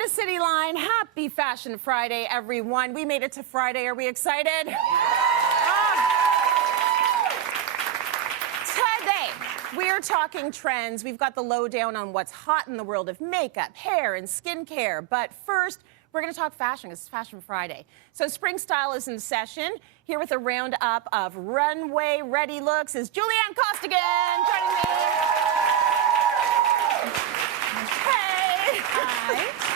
to City Line. Happy Fashion Friday, everyone. We made it to Friday. Are we excited? Today, we're talking trends. We've got the lowdown on what's hot in the world of makeup, hair, and skincare. But first, we're going to talk fashion. It's Fashion Friday. So spring style is in session. Here with a roundup of runway-ready looks is Julianne Costigan joining me. Hey. Hi.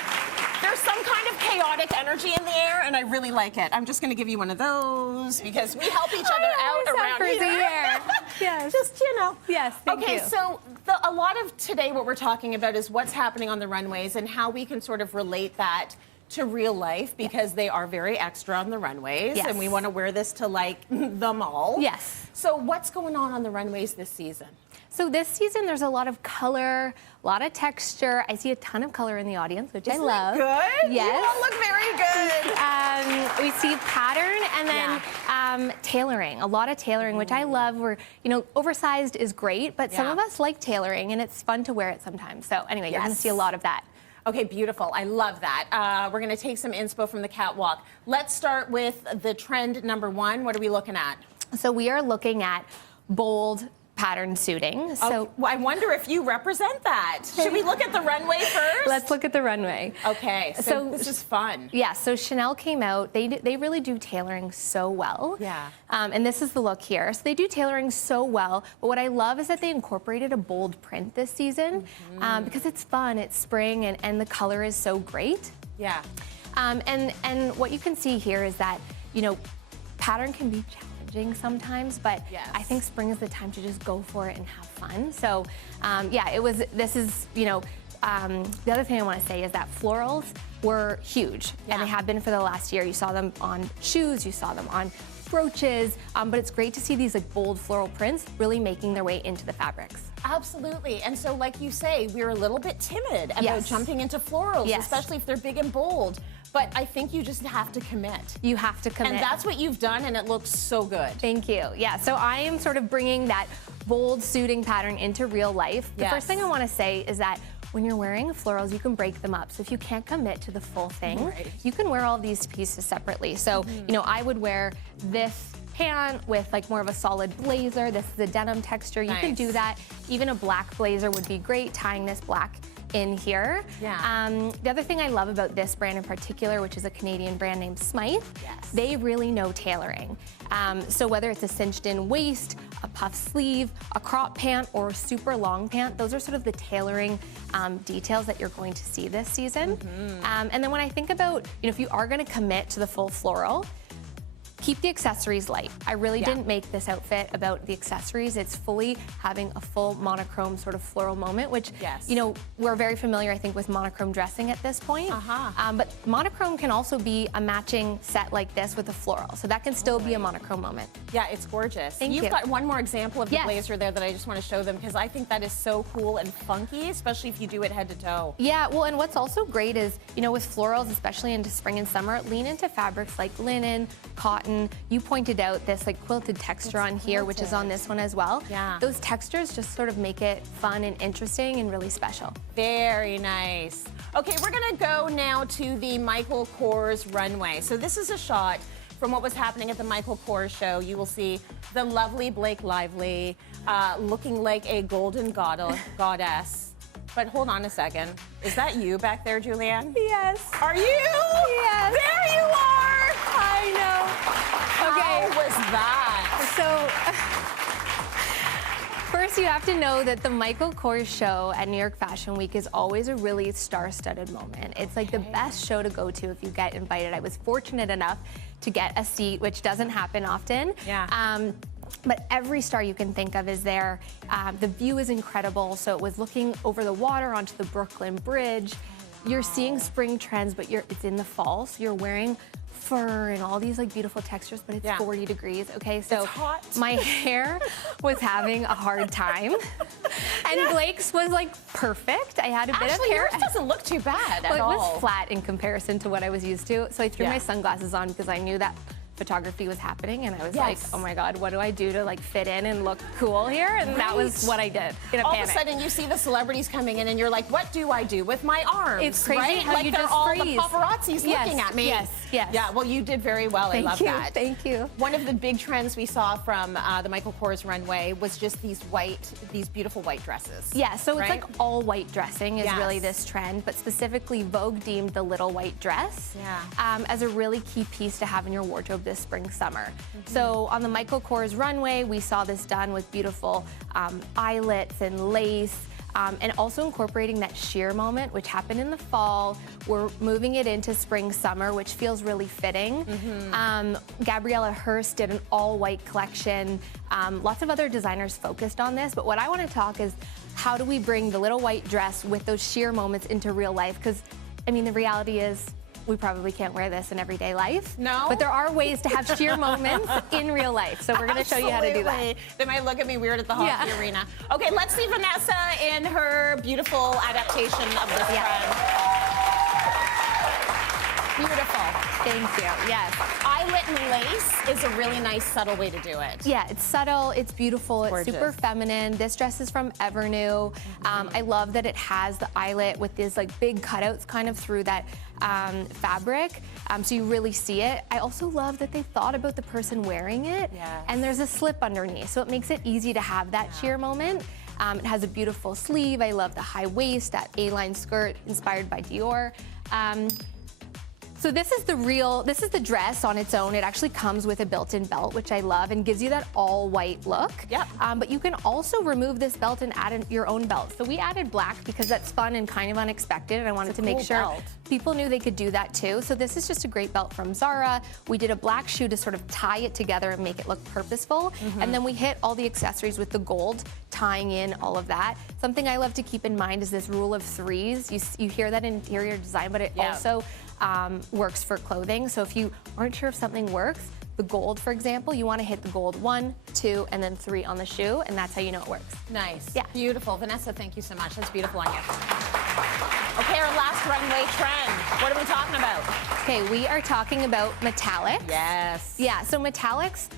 There's some kind of chaotic energy in the air, and I really like it. I'm just going to give you one of those because we help each other out around here. Yes. Just, you know. Yes, thank you. Okay, so a lot of today what we're talking about is what's happening on the runways and how we can sort of relate that to real life because they are very extra on the runways, Yes. and we want to wear this to like them all. Yes. So what's going on the runways this season? So this season, there's a lot of color, a lot of texture. I see a ton of color in the audience, which I love. Good? Yes. You all look very good. We see pattern and then tailoring, a lot of tailoring, which I love. Where, you know, oversized is great, but some of us like tailoring, and it's fun to wear it sometimes. So anyway, you're going to see a lot of that. Okay, beautiful. I love that. We're going to take some inspo from the catwalk. Let's start with the trend number one. What are we looking at? So we are looking at bold pattern suiting. So well, I wonder if you represent that. Should we look at the runway first? let's look at the runway. Okay, so this is fun. Yeah, so Chanel came out. They really do tailoring so well. Yeah. And this is the look here. So they do tailoring so well, but what I love is that they incorporated a bold print this season because it's fun, it's spring, and the color is so great. Yeah. And what you can see here is that, you know, pattern can be challenging sometimes, but I think spring is the time to just go for it and have fun. So yeah, this is, you know, the other thing I want to say is that florals were huge, and they have been for the last year. You saw them on shoes, you saw them on brooches, but it's great to see these like bold floral prints really making their way into the fabrics. Absolutely. And so like you say, we're a little bit timid about jumping into florals, especially if they're big and bold. But I think you just have to commit. You have to commit. And that's what you've done, and it looks so good. Thank you. Yeah, so I am sort of bringing that bold suiting pattern into real life. The first thing I want to say is that when you're wearing florals, you can break them up. So if you can't commit to the full thing, you can wear all these pieces separately. So, you know, I would wear this pant with like more of a solid blazer. This is a denim texture. You can do that. Even a black blazer would be great, tying this black in here. The other thing I love about this brand in particular, which is a Canadian brand named Smythe, they really know tailoring. So whether it's a cinched in waist, a puff sleeve, a crop pant, or a super long pant, those are sort of the tailoring details that you're going to see this season. And then when I think about, you know, if you are going to commit to the full floral, keep the accessories light. I really didn't make this outfit about the accessories. It's fully having a full monochrome sort of floral moment, which, you know, we're very familiar, I think, with monochrome dressing at this point. But monochrome can also be a matching set like this with a floral. So that can still be a monochrome moment. Yeah, it's gorgeous. Thank you. You've got one more example of the blazer there that I just want to show them because I think that is so cool and funky, especially if you do it head to toe. Yeah, well, and what's also great is, you know, with florals, especially into spring and summer, lean into fabrics like linen, cotton. You pointed out this like quilted texture on here, which is on this one as well. Yeah. Those textures just sort of make it fun and interesting and really special. Very nice. Okay, we're gonna go now to the Michael Kors runway. So this is a shot from what was happening at the Michael Kors show. You will see the lovely Blake Lively looking like a golden goddess. But hold on a second. Is that you back there, Julianne? Yes. Are you? Yes. There you are! I know. Okay. How was that? So, first you have to know that the Michael Kors show at New York Fashion Week is always a really star-studded moment. It's like the best show to go to if you get invited. I was fortunate enough to get a seat, which doesn't happen often. But every star you can think of is there. The view is incredible. So it was looking over the water onto the Brooklyn Bridge. You're seeing spring trends, but it's in the fall, so you're wearing fur and all these like beautiful textures, but it's 40 degrees, okay? So it's hot. My hair was having a hard time. And Blake's was like perfect. I had a bit of hair. Yours doesn't look too bad at all. It was flat in comparison to what I was used to. So I threw my sunglasses on because I knew that photography was happening, and I was like, oh my God, what do I do to like fit in and look cool here? And that was what I did in a all panic. Of a sudden you see the celebrities coming in and you're like, what do I do with my arms? It's crazy right? how like you they're just all freeze. the paparazzis looking at me. Yes, yes. Yeah, well, you did very well. I love that. Thank you. One of the big trends we saw from the Michael Kors runway was just these beautiful white dresses. Yeah, so it's right? like all white dressing is really this trend, but specifically Vogue deemed the little white dress as a really key piece to have in your wardrobe this spring, summer. So on the Michael Kors runway, we saw this done with beautiful eyelets and lace. And also incorporating that sheer moment, which happened in the fall. We're moving it into spring, summer, which feels really fitting. Gabriella Hearst did an all-white collection. Lots of other designers focused on this, but what I want to talk is how do we bring the little white dress with those sheer moments into real life? Because, I mean, the reality is, we probably can't wear this in everyday life. No. But there are ways to have sheer moments in real life. So we're going to show you how to do that. They might look at me weird at the hockey arena. Okay, let's see Vanessa in her beautiful adaptation of this trend. Beautiful. Thank you. Yes. Eyelet and lace is a really nice, subtle way to do it. Yeah, it's subtle, it's beautiful, Gorgeous. It's super feminine. This dress is from Evernew. I love that it has the eyelet with these like big cutouts kind of through that fabric, so you really see it. I also love that they thought about the person wearing it, and there's a slip underneath, so it makes it easy to have that sheer moment. It has a beautiful sleeve. I love the high waist, that A-line skirt inspired by Dior. So this is the dress on its own. It actually comes with a built-in belt, which I love, and gives you that all-white look. Yep. But you can also remove this belt and add your own belt. So we added black because that's fun and kind of unexpected, and I wanted to make sure people knew they could do that too. So this is just a great belt from Zara. We did a black shoe to sort of tie it together and make it look purposeful. And then we hit all the accessories with the gold, tying in all of that. Something I love to keep in mind is this rule of threes. You hear that in interior design, but it also works for clothing. So if you aren't sure if something works, the gold, for example, you want to hit the gold 1, 2, and then 3 on the shoe, and that's how you know it works. Nice. Yeah. Beautiful. Vanessa, thank you so much. That's beautiful on you. Okay, our last runway trend. What are we talking about? Okay, we are talking about metallics. Yes. Yeah, so metallics,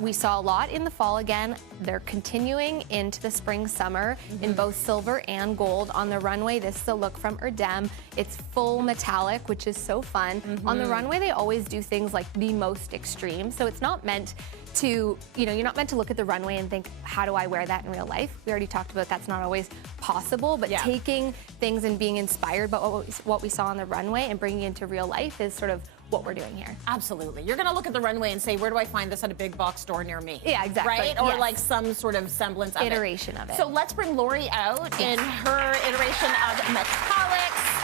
we saw a lot in the fall again. They're continuing into the spring, summer in both silver and gold on the runway. This is a look from Erdem. It's full metallic, which is so fun. On the runway, they always do things like the most extreme. So it's not meant to, you're not meant to look at the runway and think, how do I wear that in real life? We already talked about that's not always possible, but taking things and being inspired by what we saw on the runway and bringing it into real life is sort of what we're doing here. Absolutely. You're going to look at the runway and say, where do I find this at a big box store near me? Yeah, exactly. Right? Or like some sort of semblance of iteration of it. So let's bring Lori out in her iteration of metallics.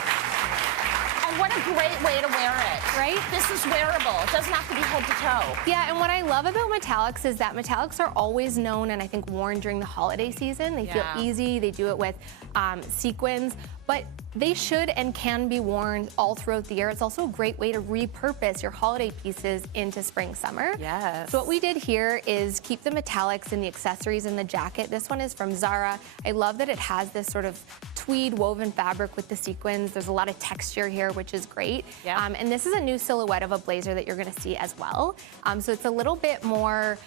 And what a great way to wear it. Right? This is wearable. It doesn't have to be head to toe. Yeah, and what I love about metallics is that metallics are always known and I think worn during the holiday season. They feel easy. They do it with sequins, but they should and can be worn all throughout the year. It's also a great way to repurpose your holiday pieces into spring, summer. Yes. So what we did here is keep the metallics in the accessories and the jacket. This one is from Zara. I love that it has this sort of tweed woven fabric with the sequins. There's a lot of texture here, which is great. And this is a new silhouette of a blazer that you're gonna see as well. So it's a little bit more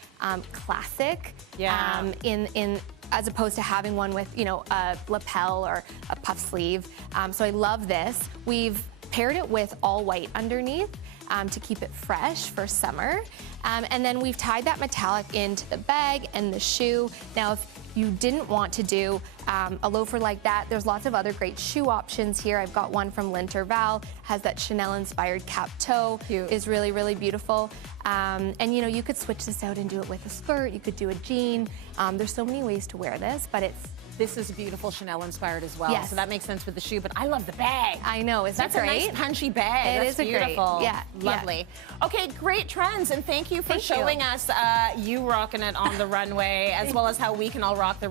classic in as opposed to having one with, a lapel or a puff sleeve. So I love this. We've paired it with all white underneath to keep it fresh for summer. And then we've tied that metallic into the bag and the shoe. Now, if you didn't want to do a loafer like that, there's lots of other great shoe options here. I've got one from L'Intervalle, has that Chanel-inspired cap toe. Cute. Is really, really beautiful. And you could switch this out and do it with a skirt. You could do a jean. There's so many ways to wear this, but this is beautiful Chanel-inspired as well. Yes. So that makes sense with the shoe, but I love the bag. I know, isn't it great? That's a nice punchy bag. It is beautiful. Yeah, lovely. Okay, great trends, and thank you for showing us you rocking it on the runway, as well as how we can all rock the